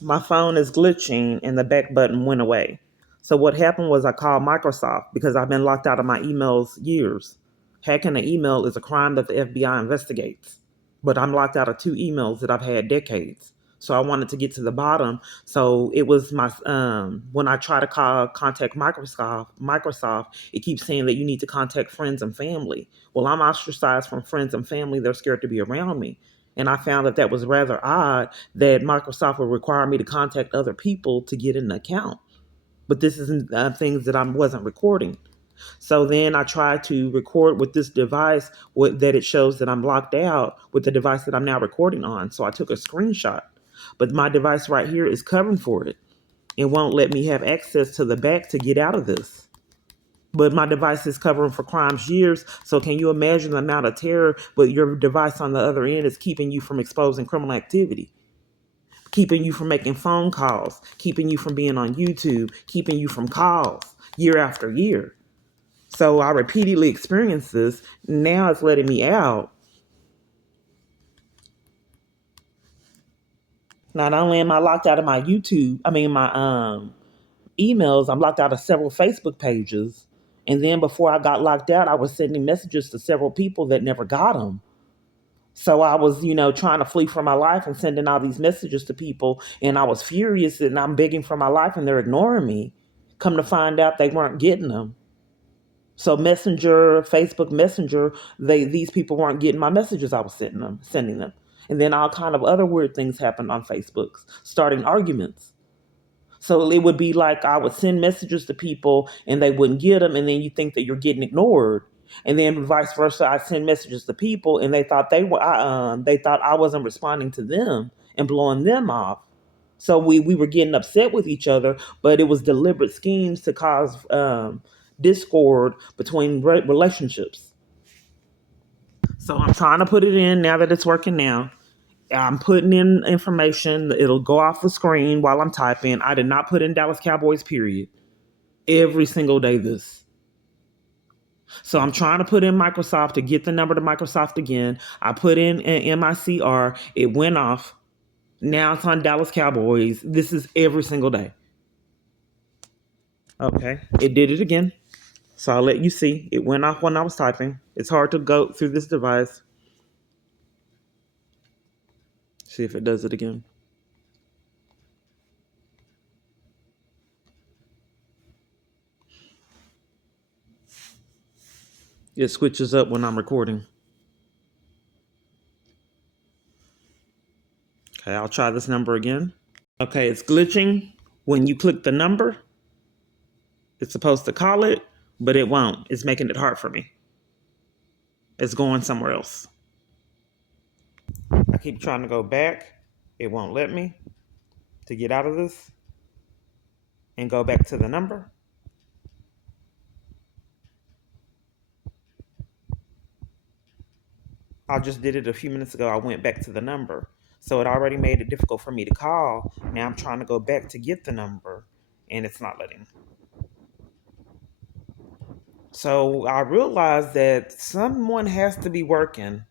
My phone is glitching and the back button went away. So what happened was I called Microsoft because I've been locked out of my emails years. Hacking an email is a crime that the FBI investigates. But I'm locked out of two emails that I've had decades. So I wanted to get to the bottom. So it was my when I try to contact Microsoft, it keeps saying that you need to contact friends and family. Well, I'm ostracized from friends and family. They're scared to be around me. And I found that that was rather odd that Microsoft would require me to contact other people to get an account. But this isn't things that I wasn't recording. So then I tried to record with this device that it shows that I'm locked out with the device that I'm now recording on. So I took a screenshot. But my device right here is covering for it. It won't let me have access to the back to get out of this. But my device is covering for crimes years. So can you imagine the amount of terror? But your device on the other end is keeping you from exposing criminal activity, keeping you from making phone calls, keeping you from being on YouTube, keeping you from calls year after year. So I repeatedly experienced this. Now it's letting me out. Not only am I locked out of my my emails, I'm locked out of several Facebook pages. And then before I got locked out, I was sending messages to several people that never got them. So I was, trying to flee for my life and sending all these messages to people. And I was furious and I'm begging for my life and they're ignoring me. Come to find out they weren't getting them. So Messenger, Facebook Messenger, these people weren't getting my messages I was sending them. And then all kind of other weird things happened on Facebook, starting arguments. So it would be like I would send messages to people and they wouldn't get them, and then you think that you're getting ignored. And then vice versa, I send messages to people and they thought they thought I wasn't responding to them and blowing them off. So we were getting upset with each other, but it was deliberate schemes to cause discord between relationships. So I'm trying to put it in now that it's working now. I'm putting in information. It'll go off the screen while I'm typing. I did not put in Dallas Cowboys, period. Every single day this. So I'm trying to put in Microsoft to get the number to Microsoft again. I put in an MICR. It went off. Now it's on Dallas Cowboys. This is every single day. Okay. It did it again. So I'll let you see. It went off when I was typing. It's hard to go through this device. See if it does it again. It switches up when I'm recording. Okay, I'll try this number again. Okay, it's glitching. When you click the number, it's supposed to call it, but it won't. It's making it hard for me. It's going somewhere else. I keep trying to go back. It won't let me to get out of this and go back to the number. I just did it a few minutes ago. I went back to the number. So it already made it difficult for me to call. Now I'm trying to go back to get the number and it's not letting. So I realized that someone has to be working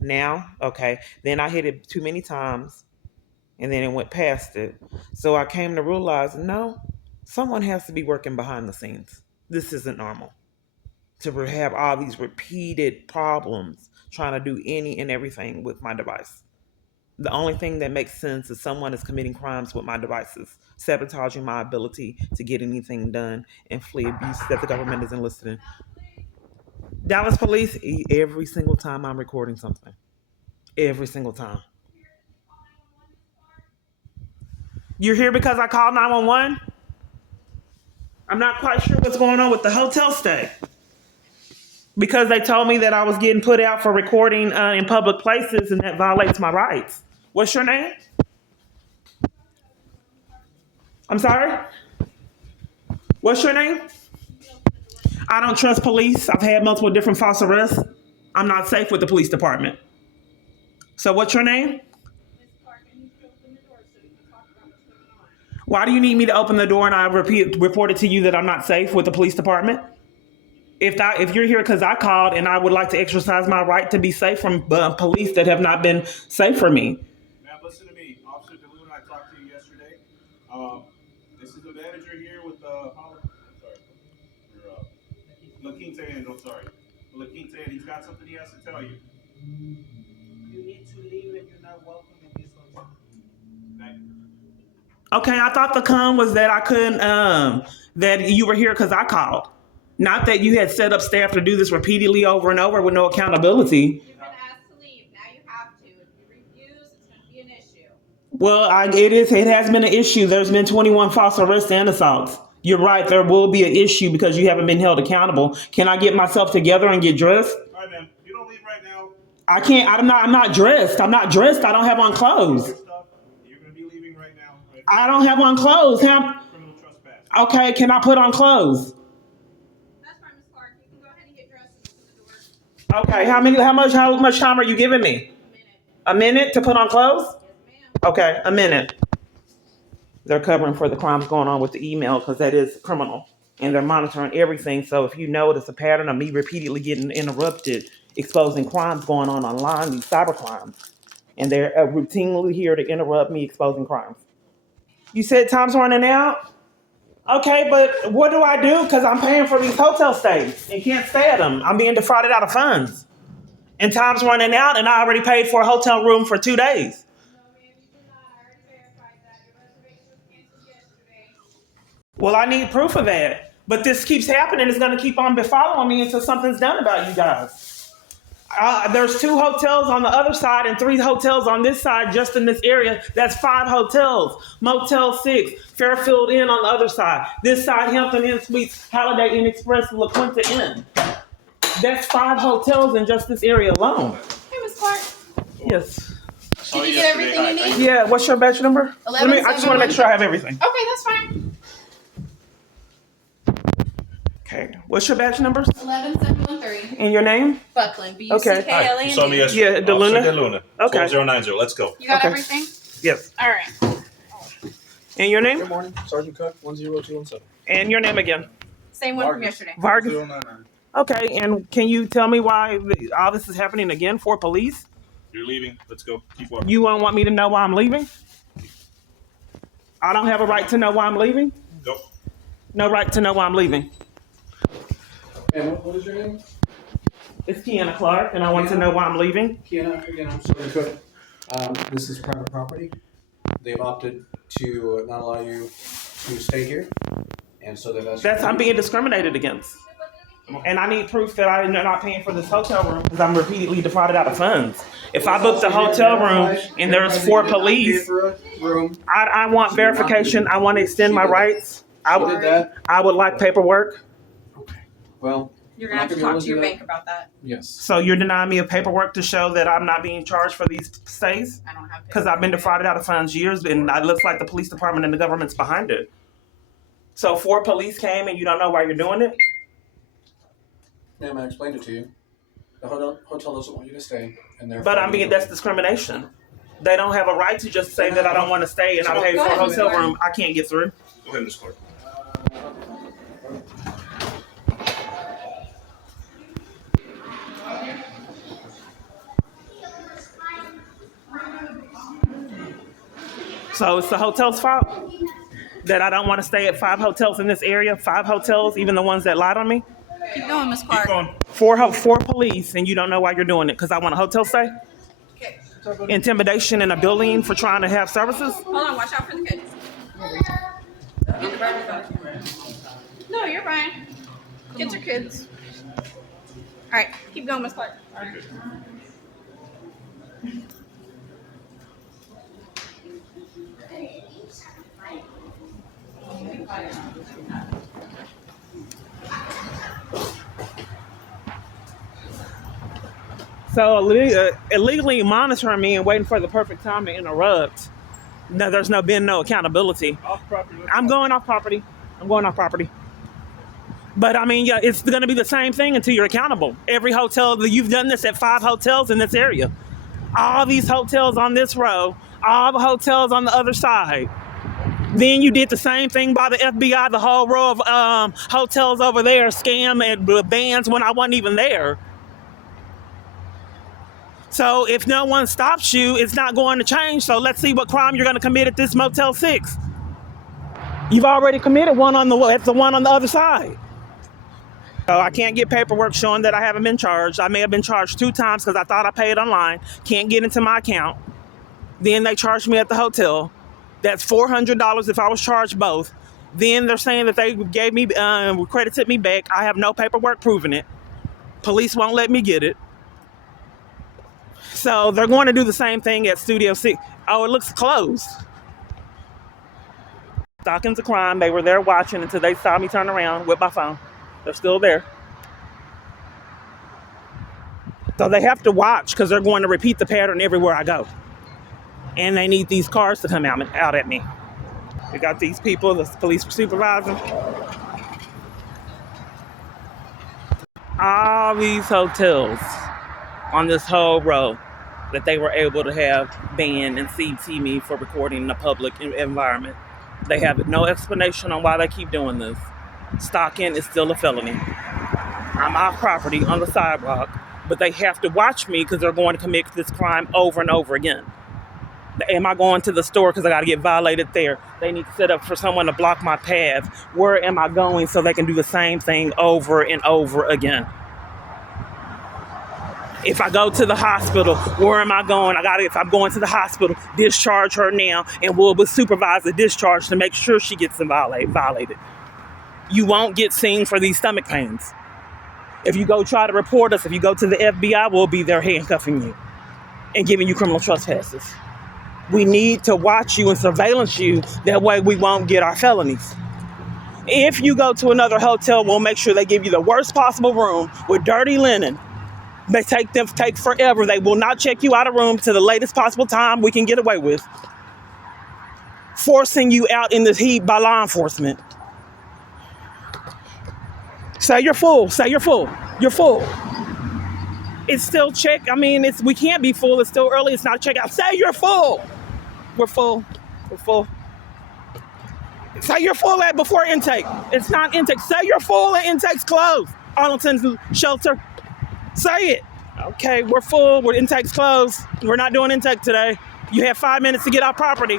now. Okay. Then I hit it too many times and then it went past it. So I came to realize no, someone has to be working behind the scenes. This isn't normal to have all these repeated problems trying to do any and everything with my device. The only thing that makes sense is someone is committing crimes with my devices, sabotaging my ability to get anything done and flee abuse that the government isn't listening. Dallas police, every single time I'm recording something. Every single time. You're here because I called 911? I'm not quite sure what's going on with the hotel stay. Because they told me that I was getting put out for recording in public places and that violates my rights. What's your name? I'm sorry? What's your name? I don't trust police. I've had multiple different false arrests. I'm not safe with the police department. So what's your name? Why do you need me to open the door and I reported to you that I'm not safe with the police department? If you're here because I called and I would like to exercise my right to be safe from police that have not been safe for me. Ma'am, listen to me. Officer DeLuna, I talked to you yesterday. yesterday. This is the manager here with I'm sorry, La Quinta, and I'm sorry, La Quinta, and he's got something he has to tell you. You need to leave, and you're not welcome in this hotel. Thank you. Okay, I thought the con was that I couldn't, that you were here because I called. Not that you had set up staff to do this repeatedly over and over with no accountability. You've been asked to leave. Now you have to. If you refuse, it's going to be an issue. Well, it has been an issue. There's been 21 false arrests and assaults. You're right, there will be an issue because you haven't been held accountable. Can I get myself together and get dressed? All right, ma'am. You don't leave right now. I can't. I'm not dressed. I'm not dressed. I don't have on clothes. You're going to be leaving right now. Right? I don't have on clothes. Criminal trespass. Okay, can I put on clothes? That's fine, Ms. Clark. You can go ahead and get dressed and open the door. Okay, how much time are you giving me? A minute to put on clothes? Yes, ma'am. Okay, a minute. They're covering for the crimes going on with the email because that is criminal. And they're monitoring everything. So if you notice a pattern of me repeatedly getting interrupted, exposing crimes going on online, these cyber crimes, and they're routinely here to interrupt me exposing crimes. You said time's running out? Okay, but what do I do? Because I'm paying for these hotel stays and can't stay at them. I'm being defrauded out of funds. And time's running out, and I already paid for a hotel room for 2 days. No, ma'am, you did not. I already verified that. Your reservation was canceled yesterday. Well, I need proof of that. But this keeps happening. It's going to keep on following me until something's done about you guys. There's 2 hotels on the other side and 3 hotels on this side just in this area. That's 5 hotels. Motel 6, Fairfield Inn on the other side. This side, Hampton Inn Suites, Holiday Inn Express, La Quinta Inn. That's 5 hotels in just this area alone. Hey, Ms. Clark. Yes. Did you get everything you need? Yeah, what's your batch number? 11, I just want to make sure I have everything. Okay, that's fine. Okay, what's your batch numbers? 11713. And your name? Buckland. Okay. Hi, you saw me yesterday. Yeah, DeLuna? Officer DeLuna. Okay. 12090. Let's go. You got Okay. everything? Yes. All right. And your name? Good morning, Sergeant Cook, 10217. And your name again? Same one from Vargas. yesterday. Vargas. 099. Okay, and can you tell me why all this is happening again for police? You're leaving. Let's go. Keep walking. You don't want me to know why I'm leaving? I don't have a right to know why I'm leaving? Go. No right to know why I'm leaving. And what is your name? It's Kiana Clark, and I want to know why I'm leaving. Kiana, again, I'm Sergeant Cook. This is private property. They've opted to not allow you to stay here. And so they've asked I'm being discriminated against. And I need proof that I'm not paying for this hotel room because I'm repeatedly defrauded out of funds. If I booked a hotel room and there's 4 police, I want verification. I want to extend my rights. I would like paperwork. Okay. Well, You're going to have to talk to your bank about that. yes. So you're denying me of paperwork to show that I'm not being charged for these stays? I don't have Because I've been defrauded out of funds years, and it looks like the police department and the government's behind it. So 4 police came, and you don't know why you're doing it? Ma'am, I explained it to you. The hotel doesn't want you to stay. And But that's discrimination. They don't have a right to just say that I don't want to stay and I pay for a hotel room I can't get through. Go ahead, Ms. Clark. So it's the hotel's fault that I don't want to stay at 5 hotels in this area. 5 hotels, even the ones that lied on me. Keep going, Ms. Clark. Keep going. 4 police, and you don't know why you're doing it because I want a hotel stay. Okay. Intimidation in a building for trying to have services. Hold on. Watch out for the kids. No, you're fine. Kids are kids. All right. Keep going, Ms. Clark. So illegally monitoring me and waiting for the perfect time to interrupt. No, there's been no accountability. Off property. I'm going off property. But I mean, yeah, it's going to be the same thing until you're accountable. Every hotel, you've done this at 5 hotels in this area. All these hotels on this row, all the hotels on the other side. Then you did the same thing by the FBI, the whole row of hotels over there, scam and bans when I wasn't even there. So if no one stops you, it's not going to change. So let's see what crime you're going to commit at this Motel 6. You've already committed one on the one on the other side. So I can't get paperwork showing that I haven't been charged. I may have been charged 2 times because I thought I paid online. Can't get into my account. Then they charged me at the hotel. That's $400 if I was charged both. Then they're saying that they gave me, credited me back. I have no paperwork proving it. Police won't let me get it. So they're going to do the same thing at Studio 6. Oh, it looks closed. Stalking's a crime. They were there watching until they saw me turn around with my phone. They're still there. So they have to watch because they're going to repeat the pattern everywhere I go. And they need these cars to come out at me. We got these people, the police supervising. All these hotels on this whole row that they were able to have banned and CT me for recording in a public environment. They have no explanation on why they keep doing this. Stalking is still a felony. I'm off property on the sidewalk, but they have to watch me because they're going to commit this crime over and over again. Am I going to the store because I got to get violated there? They need to set up for someone to block my path. Where am I going so they can do the same thing over and over again? If I go to the hospital, where am I going? If I'm going to the hospital, discharge her now and we'll supervise the discharge to make sure she gets violated. You won't get seen for these stomach pains. If you go try to report us, if you go to the FBI, we'll be there handcuffing you and giving you criminal trespasses. We need to watch you and surveillance you. That way we won't get our felonies. If you go to another hotel, we'll make sure they give you the worst possible room with dirty linen. They take forever. They will not check you out of room to the latest possible time we can get away with. Forcing you out in this heat by law enforcement. Say you're full. Say you're full. You're full. It's still we can't be full. It's still early. It's not checkout. Say you're full. We're full. We're full. Say you're full before intake. It's not intake. Say you're full and intake's closed. Arlington Shelter. Say it. Okay, we're full. We're intake's closed. We're not doing intake today. You have 5 minutes to get off property.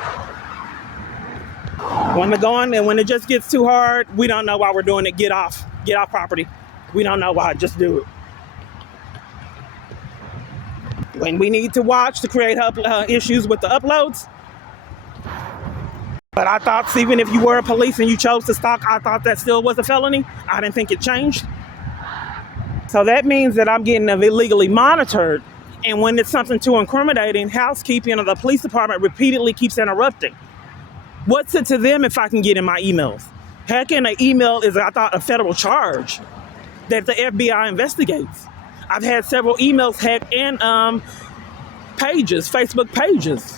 When they're going and when it just gets too hard, we don't know why we're doing it. Get off property. We don't know why. Just do it. When we need to watch to create issues with the uploads. But I thought even if you were a police and you chose to stalk, I thought that still was a felony. I didn't think it changed. So that means that I'm getting illegally monitored. And when it's something too incriminating, housekeeping or the police department repeatedly keeps interrupting. What's it to them if I can get in my emails? Hacking an email is, I thought, a federal charge that the FBI investigates. I've had several emails hacked and pages, Facebook pages.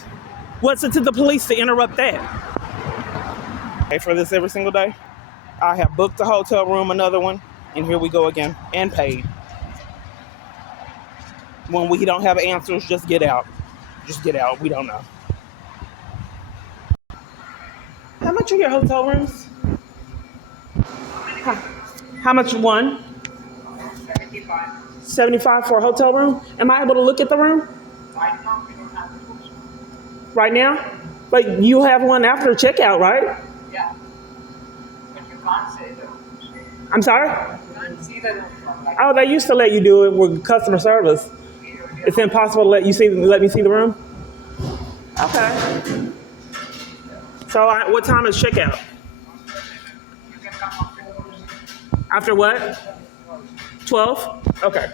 What's it to the police to interrupt that? Pay for this every single day. I have booked a hotel room, another one, and here we go again, and paid. When we don't have answers, just get out. Just get out. We don't know. How much are your hotel rooms? How much one? 75. 75 for a hotel room? Am I able to look at the room? Right now, we don't have the rooms. Right now? But you have one after checkout, right? Yeah. But you can't say the rooms. I'm sorry? You can't see the rooms from like Oh, they used to let you do it with customer service. It's impossible to let me see the room? Okay. So what time is checkout? you can come after the rooms. After what? 12? Okay.